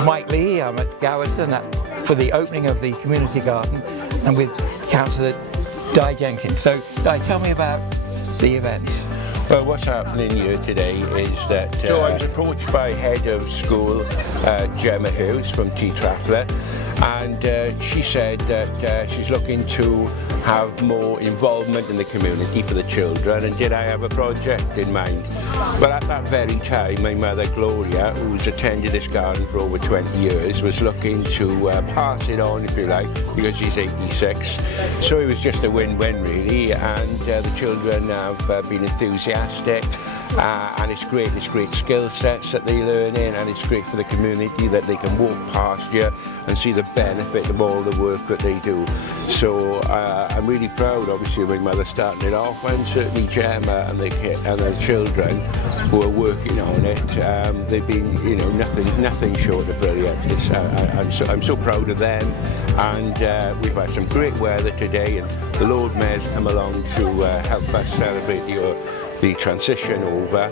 name's Mike Lee. I'm at Gowerton for the opening of the community garden and with Cllr Dai Jenkins. So, Dai, tell me about the event. Well, what's happening here today is that I was approached by head of school Gemma Hughes from Cllr, and she said that she's looking to have more involvement in the community for the children, and did I have a project in mind? Well, at that very time, my mother Gloria, who's attended this garden for over 20 years, was looking to pass it on, if you like, because she's 86. So it was just a win-win really, and the children have been enthusiastic, and it's great skill sets that they learn in, and it's great for the community that they can walk past you and see the benefit of all the work that they do. So I'm really proud, obviously, of my mother starting it off, and certainly Gemma and the children who are working on it. They've been, you know, nothing short of brilliant. I'm so proud of them, and we've had some great weather today, and the Lord Mayor's come along to help us celebrate the transition over,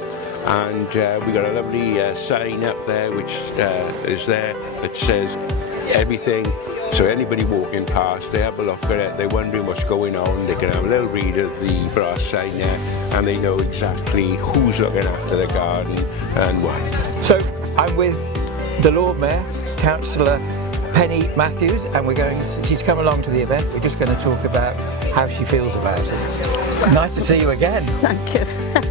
and we got a lovely sign up there which is there that says everything. So anybody walking past, they have a look at it, they're wondering what's going on, they can have a little read of the brass sign there, and they know exactly who's looking after the garden and why. So I'm with the Lord Mayor, Cllr Penny Matthews, and she's come along to the event. We're just going to talk about how she feels about it. Nice to see you again. Thank you.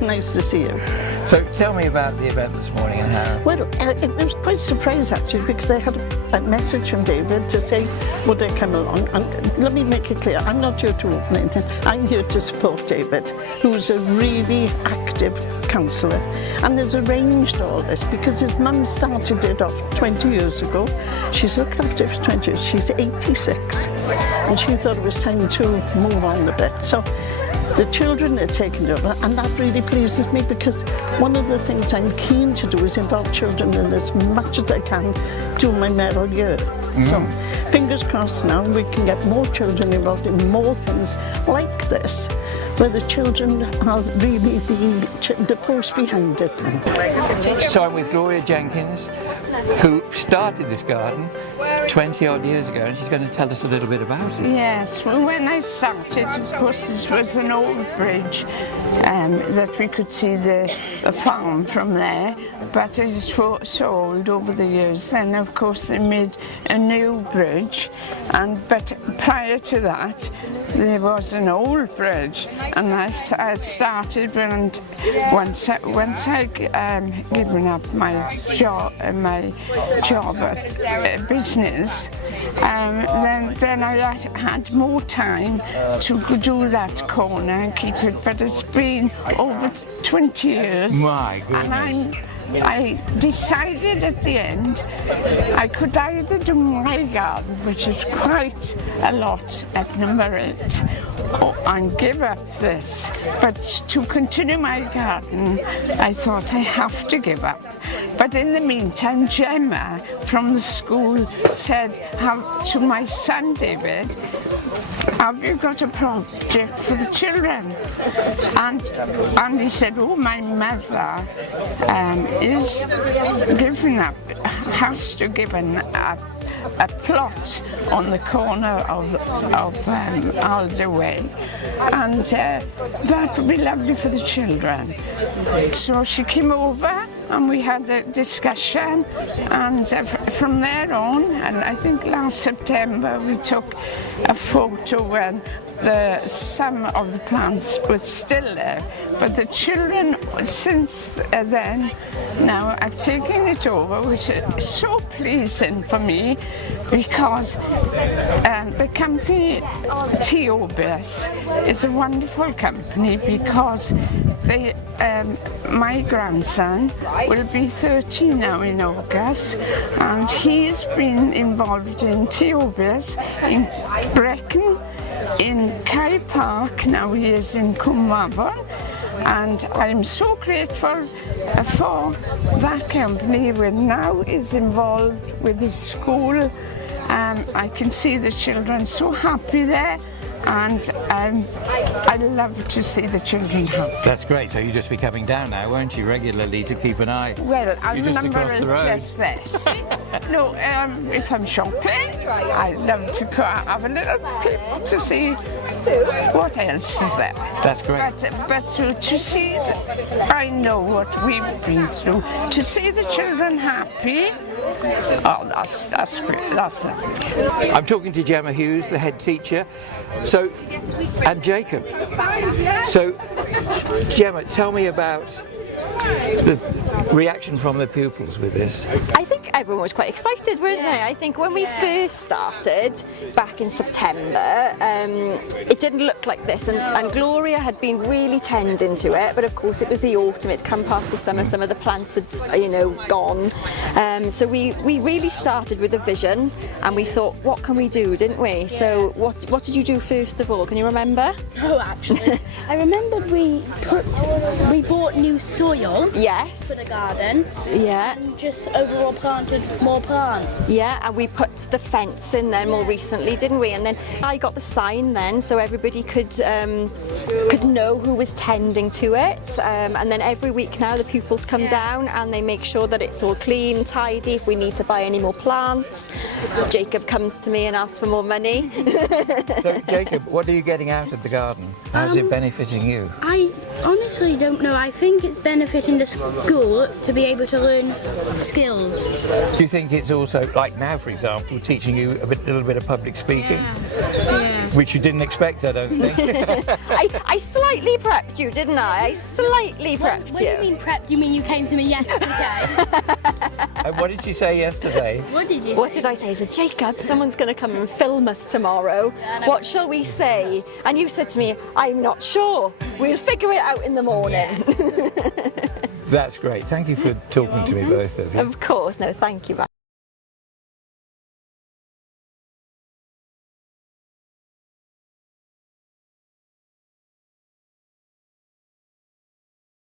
Nice to see you. So tell me about the event this morning and how. Well, it was quite a surprise actually, because I had a message from David to say would I come along, and let me make it clear, I'm not here to open anything, I'm here to support David, who's a really active councillor, and has arranged all this because his mum started it off 20 years ago. She's looked after it for 20 years, she's 86, and she thought it was time to move on a bit. So the children are taking over, and that really pleases me, because one of the things I'm keen to do is involve children in as much as I can during my mayoral year. So fingers crossed now we can get more children involved in more things like this, where the children are really the force behind it. So I'm with Gloria Jenkins, who started this garden 20 odd years ago, and she's going to tell us a little bit about it. Yes, well, when I started, of course, this was an old bridge that we could see the farm from there, but it was so old over the years. Then, of course, they made a new bridge, but prior to that, there was an old bridge, and I started once I given up my job at business. Then I had more time to do that corner and keep it, but it's been over 20 years. My goodness. And I decided at the end I could either do my garden, which is quite a lot at number 8, and give up this. But to continue my garden, I thought I have to give up. But in the meantime, Gemma from the school said to my son David, have you got a project for the children? And he said, oh, my mother is giving up, has to give up a plot on the corner of Alder Way, and that would be lovely for the children. So she came over and we had a discussion, and from there on, and I think last September, we took a photo when some of the plants were still there, but the children since then, now I've taken it over, which is so pleasing for me, because the company Cllr is a wonderful company, because my grandson will be 13 now in August, and he's been involved in Cllr in Brecon, in Kyle Park, now he is in Gowerton, and I'm so grateful for that company, who now is involved with the school. I can see the children so happy there, and I love to see the children happy. That's great. So you'll just be coming down now, won't you, regularly to keep an eye? Well, I You're just remember across the road. just this. No, if I'm shopping, I love to go out, have a little peep to see what else is there. That's great. But to see, I know what we've been through. To see the children happy, oh, that's great. That's lovely. I'm talking to Gemma Hughes, the head teacher. So, and Jacob. So, Gemma, tell me about the reaction from the pupils with this. I think everyone was quite excited, weren't they? I think when we first started back in September, it didn't look like this, and Gloria had been really tending to it, but of course it was the autumn, it'd come past the summer, some of the plants had, gone. So we really started with a vision, and we thought, what can we do, didn't we? Yeah. So what did you do first of all? Can you remember? No, actually. I remembered we bought new soil. Yes. For the garden. Yeah. And just overall planted more plants. Yeah, and we put the fence in then more recently, didn't we? And then I got the sign then, so everybody could know who was tending to it. And then every week now the pupils come down and they make sure that it's all clean, tidy. If we need to buy any more plants, Jacob comes to me and asks for more money. So, Jacob, what are you getting out of the garden? How's it benefiting you? I honestly don't know. I think it's benefiting the school to be able to learn skills. Do you think it's also, like now, for example, teaching you a little bit of public speaking? Yeah. Which you didn't expect, I don't think. I slightly prepped you, didn't I? I slightly prepped What do you mean prepped? You mean you came to me yesterday? And what did you say yesterday? What did you say? What did I say? I said, Jacob, someone's going to come and film us tomorrow. What shall we say? And you said to me, I'm not sure. We'll figure it out in the morning. That's great. Thank you for talking to me, both of you. Of course. No, thank you, Matt.